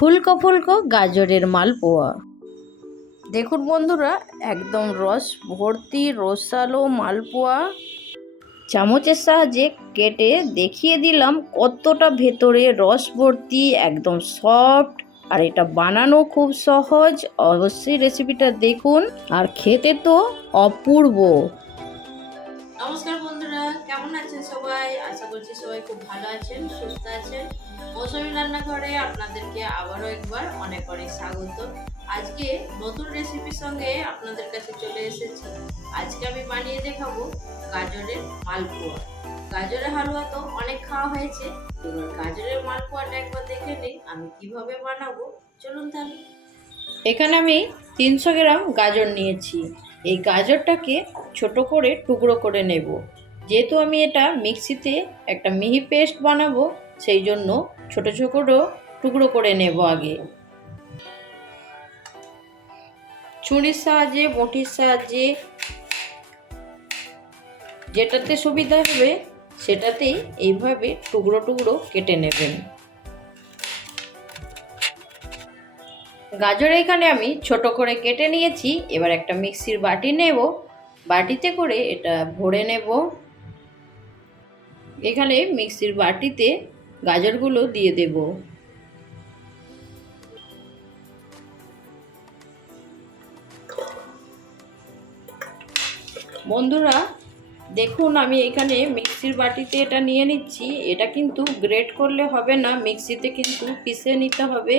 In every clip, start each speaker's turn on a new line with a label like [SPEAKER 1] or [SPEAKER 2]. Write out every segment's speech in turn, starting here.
[SPEAKER 1] ফুলকো ফুলকো গাজরের মালপোয়া। দেখুন বন্ধুরা, একদম রস ভর্তি রসালো মালপোয়া। চামচের সাহায্যে কেটে দেখিয়ে দিলাম কতটা ভেতরে রস ভর্তি, একদম সফট। আর এটা বানানো খুব সহজ, অবশ্যই রেসিপিটা দেখুন। আর খেতে তো অপূর্ব। নমস্কার বন্ধুরা, কেমন আছেন সবাই? আশা করছি সবাই খুব ভালো আছেন, সুস্থ আছেন। মৌসুমি রান্নাঘরে আপনাদেরকে আবারও একবার অনেক অনেক স্বাগত। আজকে নতুন রেসিপির সঙ্গে আপনাদের কাছে চলে এসেছি। আজকে আমি বানিয়ে দেখাবো গাজরের মালপোয়া। গাজরের হালুয়া তো অনেক খাওয়া হয়েছে। এবার গাজরের মালপোয়াটা একবার দেখে নিই, আমি কীভাবে বানাবো? চলুন তাহলে। এখানে আমি তিনশো গ্রাম গাজর নিয়েছি। এই গাজরটাকে ছোট করে টুকরো করে নেব। যেহেতু আমি এটা মিক্সিতে একটা মিহি পেস্ট বানাবো, সেই জন্য ছোট ছোট টুকরো করে নেব আগে। ছুরির সাহায্যে, বটির সাহায্যে যেটাতে সুবিধা হবে, সেটাতেই এইভাবে টুকরো টুকরো কেটে নেবেন। গাজর এখানে আমি ছোট করে কেটে নিয়েছি, এবার একটা মিক্সির বাটি নেব। বাটিতে করে এটা ভরে নেব। এখানে মিক্সির বাটিতে গাজরগুলো দিয়ে দেব। বন্ধুরা, দেখুন আমি এখানে মিক্সির বাটিতে এটা নিয়ে নিচ্ছি। এটা কিন্তু গ্রেট করলে হবে না, মিক্সিতে কিন্তু পিষে নিতে হবে।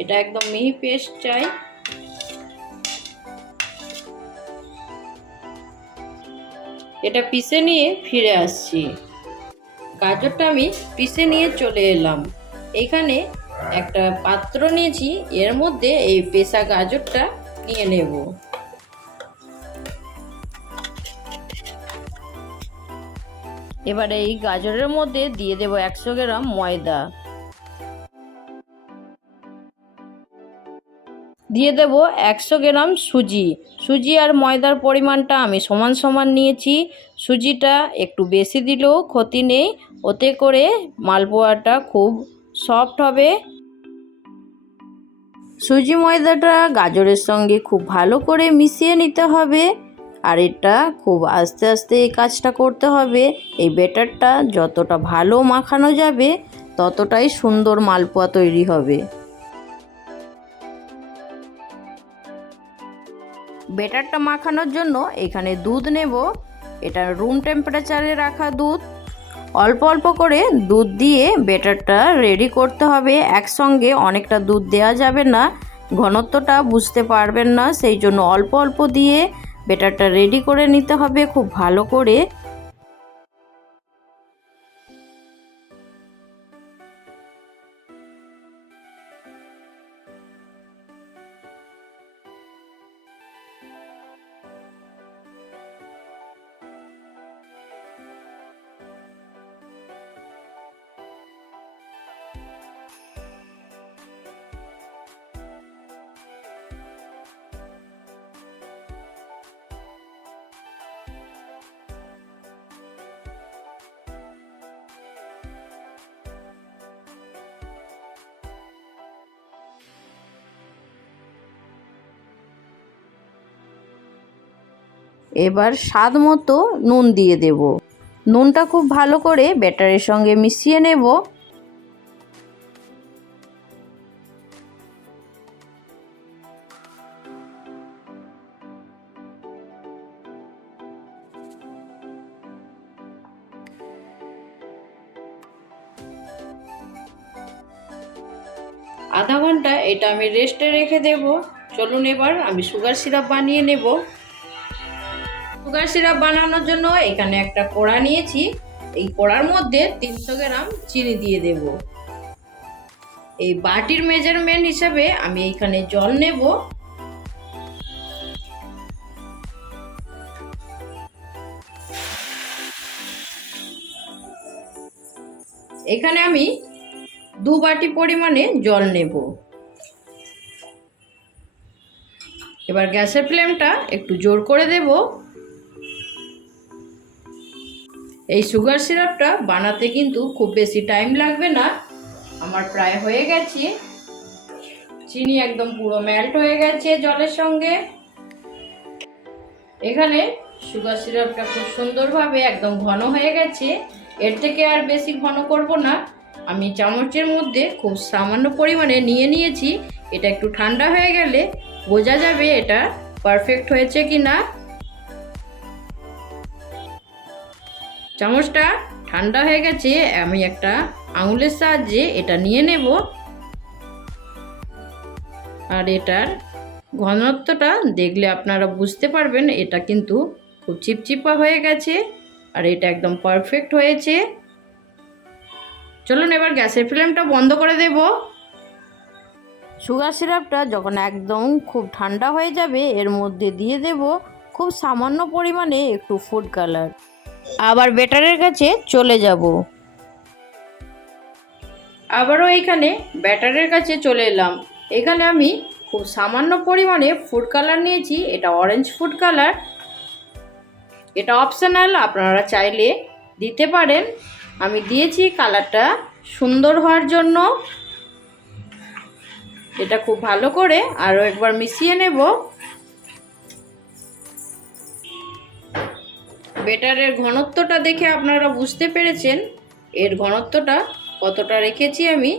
[SPEAKER 1] এটা একদম মিহি পেস্ট চাই। এটা পিষে নিয়ে ফিরে আসছি। গাজরটা আমি পিষে নিয়ে চলে এলাম। এখানে একটা পাত্র নিয়েছি, এর মধ্যে এই পেশা গাজরটা নিয়ে নেব। এবারে এই গাজরের মধ্যে দিয়ে দেব একশো গ্রাম ময়দা। দিয়ে দেব একশো গ্রাম সুজি। সুজি আর ময়দার পরিমাণটা আমি সমান সমান নিয়েছি। সুজিটা একটু বেশি দিলেও ক্ষতি নেই। ওতে করে মালপোয়াটা খুব সফট হবে। সুজি ময়দাটা গাজরের সঙ্গে খুব ভালো করে মিশিয়ে নিতে হবে। আর এটা খুব আস্তে আস্তে এই কাজটা করতে হবে। এই বেটারটা যতটা ভালো মাখানো যাবে, ততটাই সুন্দর মালপোয়া তৈরি হবে। বেটারটা মাখানোর জন্য এখানে দুধ নেব। এটা রুম টেম্পারেচারে রাখা দুধ। অল্প অল্প করে দুধ দিয়ে বেটারটা রেডি করতে হবে। একসঙ্গে অনেকটা দুধ দেওয়া যাবে না। ঘনত্বটা বুঝতে পারবেন না, সেই জন্য অল্প অল্প দিয়ে বেটারটা রেডি করে নিতে হবে খুব ভালো করে। এবার স্বাদ মতো নুন দিয়ে দেব। নুনটা খুব ভালো করে ব্যাটারের সঙ্গে মিশিয়ে নেব। আধা ঘণ্টা এটা আমি রেস্টে রেখে দেব। চলুন এবার আমি সুগার সিরাপ বানিয়ে নেব। সুগার সিরাপ বানানোর জন্য এখানে একটা কড়া নিয়েছি। এই কড়ার মধ্যে তিনশো গ্রাম চিনি দিয়ে দেব। এই বাটির মেজারমেন্ট হিসাবে আমি এইখানে জল নেব। এখানে আমি দু বাটি পরিমাণে জল নেব। এবার গ্যাসের ফ্লেমটা একটু জোর করে দেব। এই সুগার সিরাপটা বানাতে কিন্তু খুব বেশি টাইম লাগবে না। আমার প্রায় হয়ে গেছে। চিনি একদম পুরো মেল্ট হয়ে গেছে জলের সঙ্গে। এখানে সুগার সিরাপটা খুব সুন্দরভাবে একদম ঘন হয়ে গেছে। এর থেকে আর বেশি ঘন করব না। আমি চামচের মধ্যে খুব সামান্য পরিমাণে নিয়ে নিয়েছি। এটা একটু ঠান্ডা হয়ে গেলে বোঝা যাবে এটা পারফেক্ট হয়েছে কি না চামচটা ঠান্ডা হয়ে গেছে, আমি একটা আঙুলের সাহায্যে এটা নিয়ে নেব। আর এটার ঘনত্বটা দেখলে আপনারা বুঝতে পারবেন, এটা কিন্তু খুব চিপচিপা হয়ে গেছে আর এটা একদম পারফেক্ট হয়েছে। চলুন এবার গ্যাসের ফ্লেমটা বন্ধ করে দেব। সুগার সিরাপটা যখন একদম খুব ঠান্ডা হয়ে যাবে, এর মধ্যে দিয়ে দেব খুব সামান্য পরিমাণে একটু ফুড কালার আবার বেটারের কাছে চলে যাব। আবারও এখানে ব্যাটারের কাছে চলে এলাম। এখানে আমি খুব সামান্য পরিমাণে ফুড কালার নিয়েছি। এটা অরেঞ্জ ফুড কালার এটা অপশনাল আপনারা চাইলে দিতে পারেন। আমি দিয়েছি কালারটা সুন্দর হওয়ার জন্য। এটা খুব ভালো করে আরও একবার মিশিয়ে নেব। বেটারের ঘনত্বটা দেখে আপনারা বুঝতে পেরেছেন। এর ঘনত্বটা কতটা রেখেছি আমি।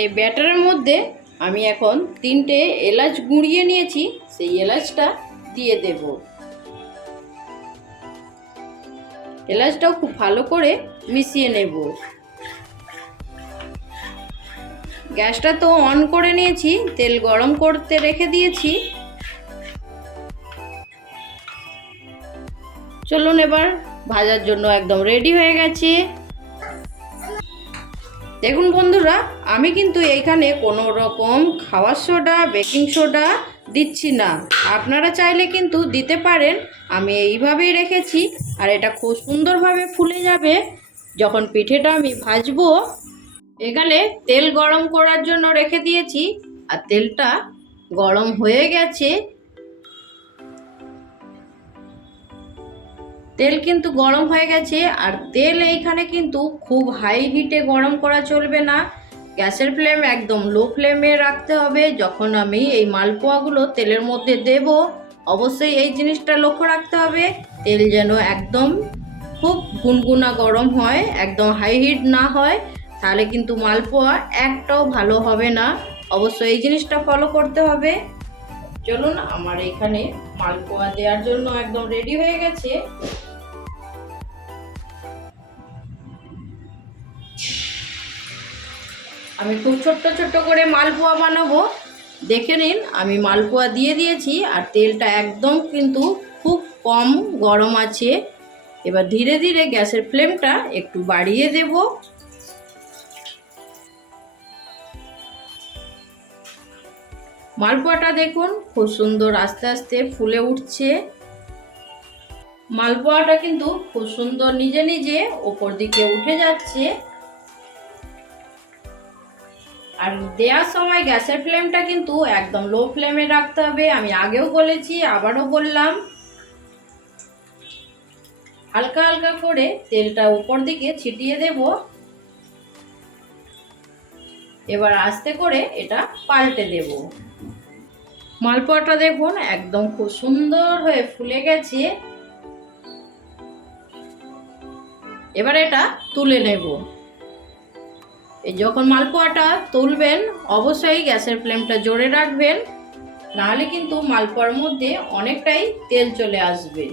[SPEAKER 1] এই ব্যাটারের মধ্যে আমি এখন তিনটে এলাচ গুঁড়িয়ে নিয়েছি, সেই এলাচটা দিয়ে দেব। এলাচটাও খুব ভালো করে মিশিয়ে নেব। গ্যাসটা তো অন করে নিয়েছি, তেল গরম করতে রেখে দিয়েছি। চলুন এবার ভাজার জন্য একদম রেডি হয়ে গেছে। দেখুন বন্ধুরা, আমি কিন্তু এইখানে কোনো রকম খাওয়ার সোডা বেকিং সোডা দিচ্ছি না। আপনারা চাইলে কিন্তু দিতে পারেন, আমি এইভাবেই রেখেছি। আর এটা খুব সুন্দরভাবে ফুলে যাবে। যখন পিঠেটা আমি ভাজবো, এখানে তেল গরম করার জন্য রেখে দিয়েছি। আর তেলটা গরম হয়ে গেছে। তেল কিন্তু গরম হয়ে গেছে আর তেল এইখানে কিন্তু খুব হাই হিটে গরম করা চলবে না। গ্যাসের ফ্লেম একদম লো ফ্লেমে রাখতে হবে। যখন আমি এই মালপোয়াগুলো তেলের মধ্যে দেব, অবশ্যই এই জিনিসটা লক্ষ্য রাখতে হবে। তেল যেন একদম খুব গুনগুনা গরম হয়, একদম হাই হিট না হয়, তাহলে কিন্তু মালপোয়া একটাও ভালো হবে না। অবশ্যই এই জিনিসটা ফলো করতে হবে। চলুন আমার এখানে মালপোয়া দেওয়ার জন্য একদম রেডি হয়ে গেছে। আমি খুব ছোট্ট ছোট্ট করে মালপোয়া বানাবো। দেখে নিন, আমি মালপোয়া দিয়ে দিয়েছি আর তেলটা একদম কিন্তু খুব কম গরম আছে। এবার ধীরে ধীরে গ্যাসের ফ্লেমটা একটু বাড়িয়ে দেব। মালপোয়াটা দেখুন, খুব সুন্দর আস্তে আস্তে ফুলে উঠছে। মালপোয়াটা কিন্তু খুব সুন্দর নিজে নিজে ওপর দিকে উঠে যাচ্ছে। আর দেওয়ার সময় গ্যাসের ফ্লেমটা কিন্তু একদম লো ফ্লেমে রাখতে হবে, আমি আগেও বলেছি, আবারও বললাম। হালকা হালকা করে তেলটা উপর দিকে ছিটিয়ে দেব। এবার আস্তে করে এটা পাল্টে দেব। মালপোয়াটা দেখুন, একদম খুব সুন্দর হয়ে ফুলে গেছে। এবার এটা তুলে নেব। এই যখন মালপোয়াটা তুলবেন, অবশ্যই গ্যাসের ফ্লেমটা জোরে রাখবেন। নাহলে কিন্তু মালপোয়ার মধ্যে অনেকটাই তেল চলে আসবে।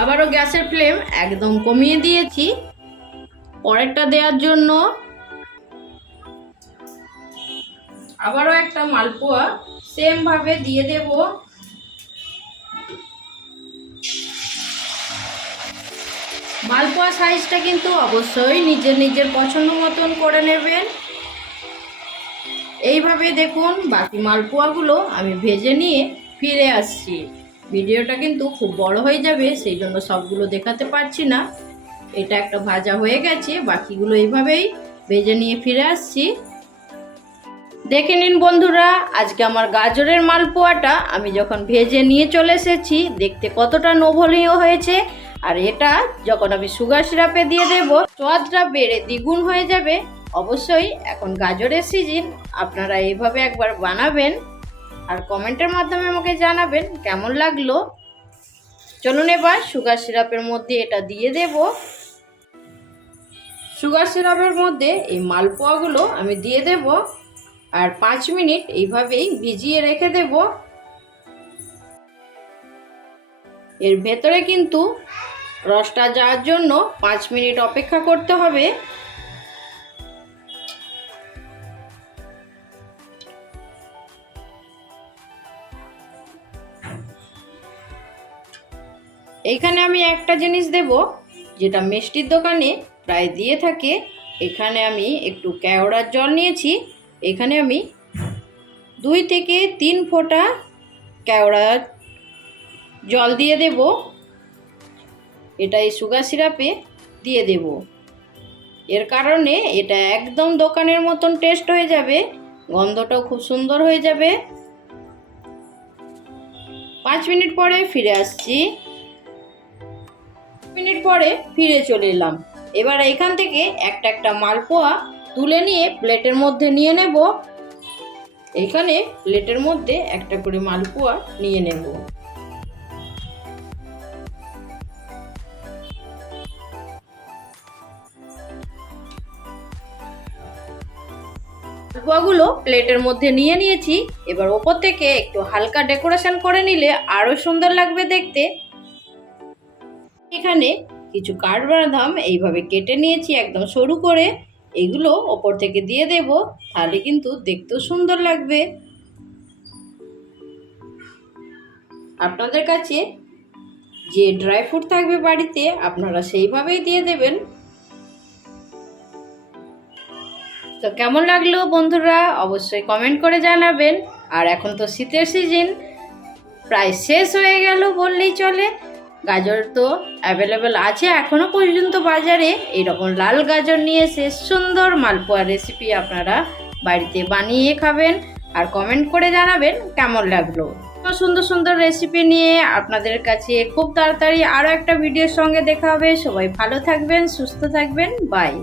[SPEAKER 1] আবারও গ্যাসের ফ্লেম একদম কমিয়ে দিয়েছি। পরেরটা দেওয়ার জন্য আবারও একটা মালপোয়া সেম ভাবে দিয়ে দেব। মালপোয়া সাইজটা কিন্তু অবশ্যই নিজের নিজের পছন্দ মতন করে নেবেন। এইভাবে দেখুন বাকি মালপোয়াগুলো আমি ভেজে নিয়ে ফিরে আসছি। ভিডিওটা কিন্তু খুব বড় হয়ে যাবে, সেই জন্য সবগুলো দেখাতে পারছি না। এটা একটা ভাজা হয়ে গেছে, বাকিগুলো এইভাবেই ভেজে নিয়ে ফিরে আসছি। দেখে নিন বন্ধুরা, আজকে আমার গাজরের মালপোয়াটা আমি যখন ভেজে নিয়ে চলে এসেছি, দেখতে কতটা নোভলীয় হয়েছে। আর এটা যখন আমি সুগার সিরাপে দিয়ে দেব স্বাদটা বেড়ে দ্বিগুণ হয়ে যাবে। অবশ্যই এখন গাজরের সিজন, আপনারা এইভাবে একবার বানাবেন। আর কমেন্টের মাধ্যমে আমাকে জানাবেন কেমন লাগল। চলুন এবার সুগার সিরাপের মধ্যে এটা দিয়ে দেব। সুগার সিরাপের মধ্যে এই মালপোয়াগুলো আমি দিয়ে দেব আর পাঁচ মিনিট এইভাবেই ভিজিয়ে রেখে দেব। এর ভেতরে কিন্তু রসটা যাওয়ার জন্য পাঁচ মিনিট অপেক্ষা করতে হবে। এইখানে আমি একটা জিনিস দেব, যেটা মিষ্টির দোকানে প্রায় দিয়ে থাকে। এখানে আমি একটু কেওড়ার জল নিয়েছি। এখানে আমি দুই থেকে তিন ফোঁটা কেওড়া জল দিয়ে দেব। এটা এই সুগার সিরাপে দিয়ে দেব। এর কারণে এটা একদম দোকানের মতন টেস্ট হয়ে যাবে, গন্ধটাও খুব সুন্দর হয়ে যাবে। পাঁচ মিনিট পরে ফিরে আসছি। মিনিট পরে ফিরে চলে এলাম। এবার এখান থেকে একটা একটা মালপোয়া তুলে নিয়ে প্লেটের মধ্যে নিয়ে নেব। এখানে প্লেটের মধ্যে একটা করে মালপোয়া নিয়ে নেব। মালপোয়াগুলো প্লেটের মধ্যে নিয়ে নিয়েছি। এবার ওপর থেকে একটু হালকা ডেকোরেশন করে নিলে আরও সুন্দর লাগবে দেখতে। এখানে কিছু কাঠবাদাম এইভাবে কেটে নিয়েছি একদম সরু করে। এগুলো ওপর থেকে দিয়ে দেব, তাহলে কিন্তু দেখতেও সুন্দর লাগবে। আপনাদের কাছে যে ড্রাই ফ্রুট থাকবে বাড়িতে, আপনারা সেইভাবেই দিয়ে দেবেন। তো কেমন লাগল বন্ধুরা? অবশ্যই কমেন্ট করে জানাবেন। আর এখন তো শীতের সিজন, প্রায় শেষ হয়ে গেল বললেই চলে। গাজর তো অ্যাভেলেবেল আছে এখনও পর্যন্ত বাজারে। এরকম লাল গাজর নিয়ে শেষ সুন্দর মালপোয়া রেসিপি আপনারা বাড়িতে বানিয়ে খাবেন আর কমেন্ট করে জানাবেন কেমন লাগল। সুন্দর সুন্দর রেসিপি নিয়ে আপনাদের কাছে খুব তাড়াতাড়ি আরও একটা ভিডিওর সঙ্গে দেখা হবে। সবাই ভালো থাকবেন, সুস্থ থাকবেন বাই